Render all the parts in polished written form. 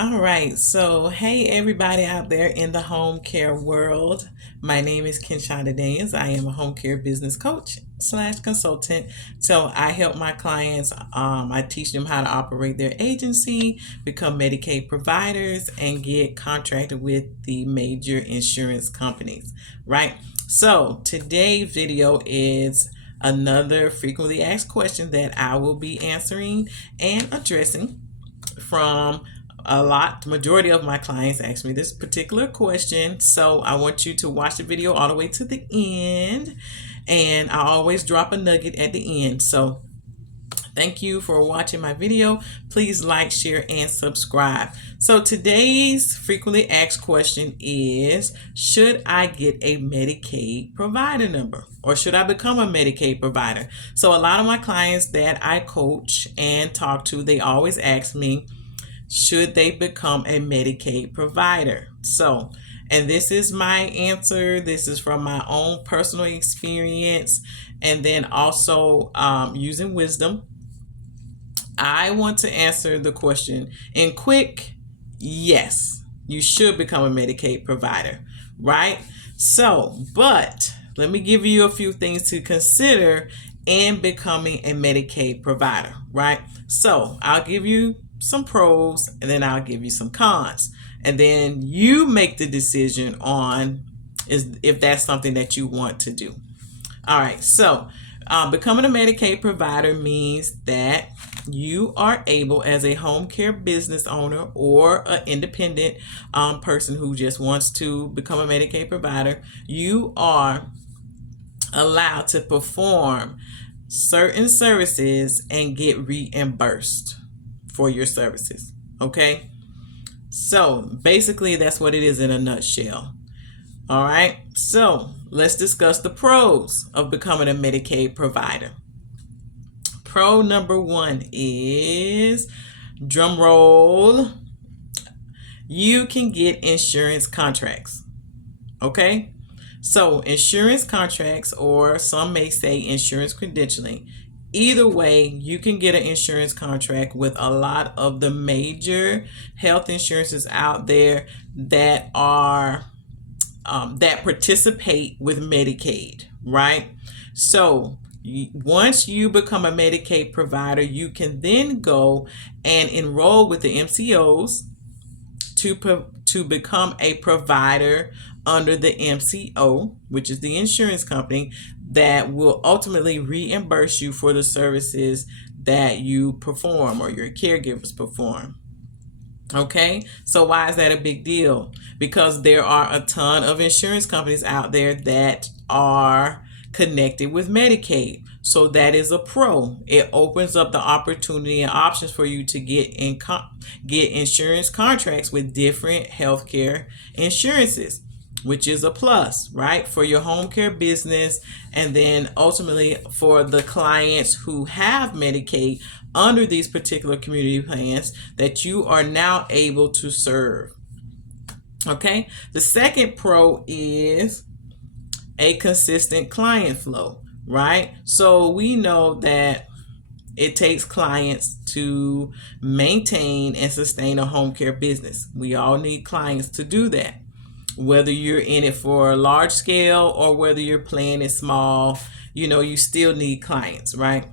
All right, so hey everybody out there in the home care world. My name is Kinshawda Daniels. I am a home care business coach slash consultant. So I help my clients, I teach them how to operate their agency, become Medicaid providers, and get contracted with the major insurance companies, right? So today's video is another frequently asked question that I will be answering and addressing from majority of my clients ask me this particular question. So I want you to watch the video all the way to the end, and I always drop a nugget at the end. So thank you for watching my video. Please like, share, and subscribe. So today's frequently asked question is, should I get a Medicaid provider number, or should I become a Medicaid provider? So a lot of my clients that I coach and talk to, they always ask me, should they become a Medicaid provider? So, and this is my answer. This is from my own personal experience, and then also using wisdom. I want to answer the question in quick. Yes, you should become a Medicaid provider, right? So, but let me give you a few things to consider in becoming a Medicaid provider, right? So I'll give you some pros, and then I'll give you some cons, and then you make the decision on if that's something that you want to do. All right, so becoming a Medicaid provider means that you are able, as a home care business owner or an independent person who just wants to become a Medicaid provider, you are allowed to perform certain services and get reimbursed for your services. Okay, so basically that's what it is in a nutshell. All right, so let's discuss the pros of becoming a Medicaid provider. Pro number one is, drum roll, you can get insurance contracts. Okay, so insurance contracts, or some may say insurance credentialing. Either way, you can get an insurance contract with a lot of the major health insurances out there that are that participate with Medicaid, right? So once you become a Medicaid provider, you can then go and enroll with the MCOs to become a provider under the MCO, which is the insurance company that will ultimately reimburse you for the services that you perform or your caregivers perform. Okay, so why is that a big deal? Because there are a ton of insurance companies out there that are connected with Medicaid. So that is a pro. It opens up the opportunity and options for you to get insurance contracts with different healthcare insurances, which is a plus, right, for your home care business, and then ultimately for the clients who have Medicaid under these particular community plans that you are now able to serve. Okay, the second pro is a consistent client flow, right? So we know that it takes clients to maintain and sustain a home care business. We all need clients to do that. Whether you're in it for a large scale or whether you're playing it small, you still need clients, right?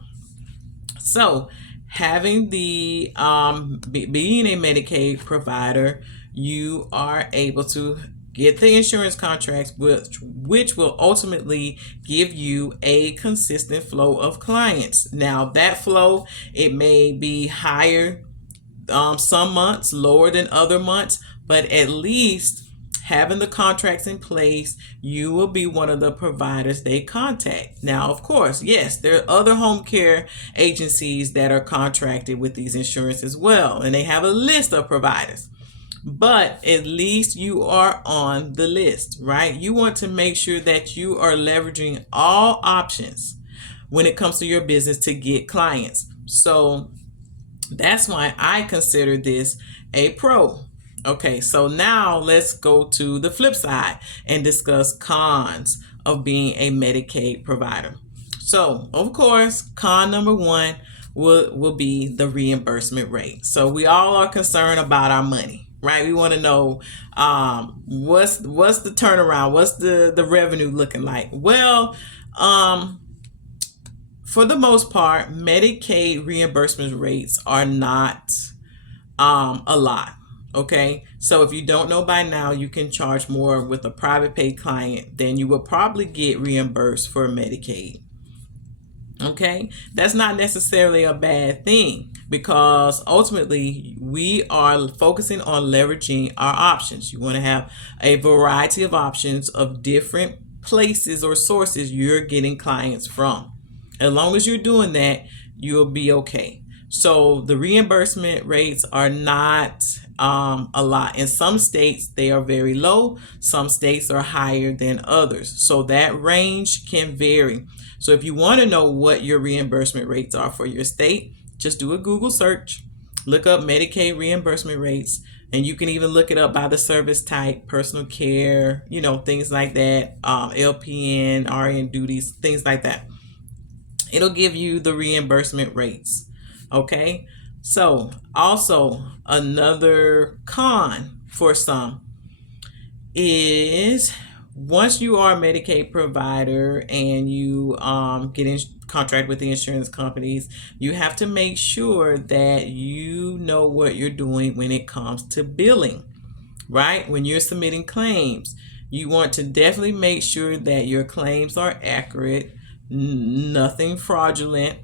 So having the being a Medicaid provider, you are able to get the insurance contracts, which will ultimately give you a consistent flow of clients. Now that flow, it may be higher some months, lower than other months, but at least having the contracts in place, you will be one of the providers they contact. Now, of course, yes, there are other home care agencies that are contracted with these insurance as well, and they have a list of providers. But at least you are on the list, right? You want to make sure that you are leveraging all options when it comes to your business to get clients. So that's why I consider this a pro. Okay, so now let's go to the flip side and discuss cons of being a Medicaid provider. So, of course, con number one, will be the reimbursement rate. So we all are concerned about our money, right? We want to know what's the turnaround, what's the revenue looking like. Well, for the most part, Medicaid reimbursement rates are not a lot. Okay, so if you don't know by now, you can charge more with a private pay client than you will probably get reimbursed for Medicaid. Okay, that's not necessarily a bad thing, because ultimately we are focusing on leveraging our options. You want to have a variety of options of different places or sources you're getting clients from. As long as you're doing that, you'll be okay. So the reimbursement rates are not a lot. In some states, they are very low. Some states are higher than others. So that range can vary. So if you want to know what your reimbursement rates are for your state, just do a Google search, look up Medicaid reimbursement rates, and you can even look it up by the service type, personal care, things like that, LPN, RN duties, things like that. It'll give you the reimbursement rates. Okay, so also another con for some is, once you are a Medicaid provider and you get in contract with the insurance companies, you have to make sure that you know what you're doing when it comes to billing, right? When you're submitting claims, you want to definitely make sure that your claims are accurate, nothing fraudulent.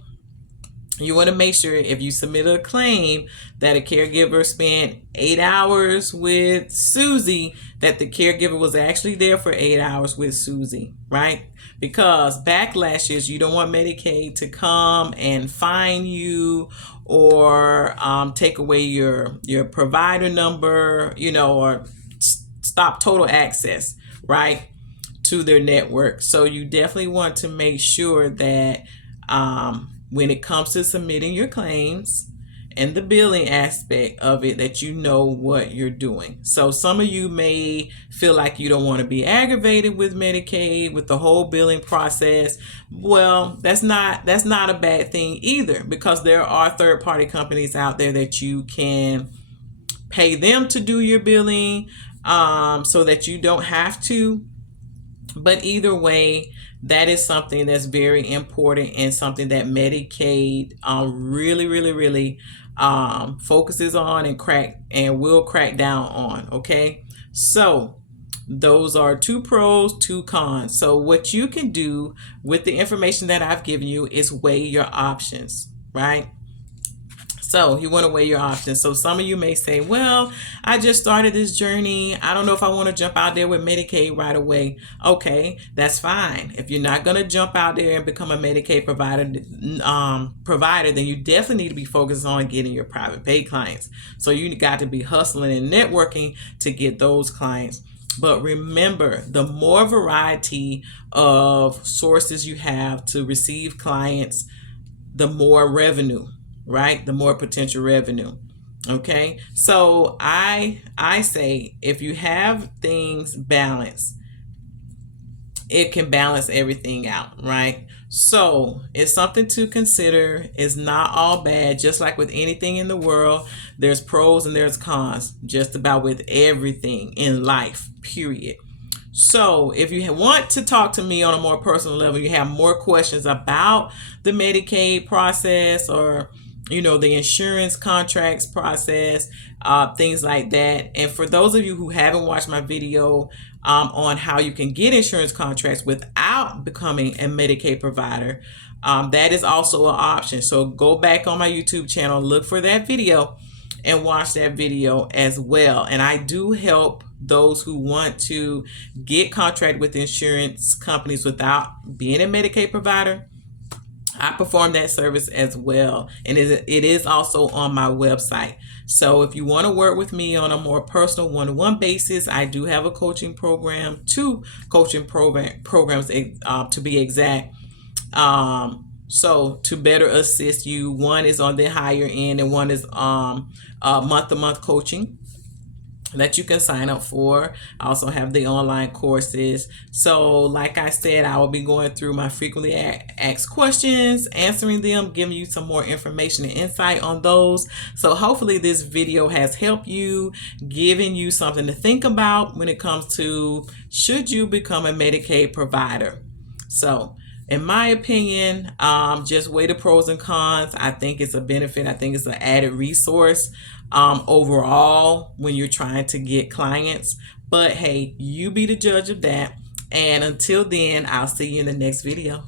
You want to make sure if you submit a claim that a caregiver spent 8 hours with Susie, that the caregiver was actually there for 8 hours with Susie, right? Because backlash is, you don't want Medicaid to come and fine you or take away your provider number, or stop total access, right, to their network. So you definitely want to make sure that when it comes to submitting your claims and the billing aspect of it, that you know what you're doing. So some of you may feel like you don't want to be aggravated with Medicaid, with the whole billing process. Well, that's not a bad thing either, because there are third-party companies out there that you can pay them to do your billing, so that you don't have to. But either way, that is something that's very important and something that Medicaid really focuses on and will crack down on. Okay, so those are 2 pros, 2 cons. So what you can do with the information that I've given you is weigh your options, right? So you want to weigh your options. So some of you may say, well, I just started this journey. I don't know if I want to jump out there with Medicaid right away. Okay, that's fine. If you're not going to jump out there and become a Medicaid provider, then you definitely need to be focused on getting your private pay clients. So you got to be hustling and networking to get those clients. But remember, the more variety of sources you have to receive clients, the more revenue, right? The more potential revenue. Okay, so I say, if you have things balanced, it can balance everything out, right? So it's something to consider. It's not all bad. Just like with anything in the world, there's pros and there's cons, just about with everything in life, period. So if you want to talk to me on a more personal level, you have more questions about the Medicaid process, or the insurance contracts process, things like that. And for those of you who haven't watched my video on how you can get insurance contracts without becoming a Medicaid provider, that is also an option. So go back on my YouTube channel, look for that video, and watch that video as well. And I do help those who want to get contract with insurance companies without being a Medicaid provider. I perform that service as well, and it is also on my website. So if you want to work with me on a more personal one-to-one basis, I do have a coaching program, 2 coaching programs to be exact. So to better assist you, one is on the higher end and one is month-to-month coaching. that you can sign up for. I also have the online courses. So like I said, I will be going through my frequently asked questions, answering them, giving you some more information and insight on those. So hopefully this video has helped you, giving you something to think about when it comes to should you become a Medicaid provider. So in my opinion, just weigh the pros and cons. I think it's a benefit. I think it's an added resource overall when you're trying to get clients. But hey, you be the judge of that. And until then, I'll see you in the next video.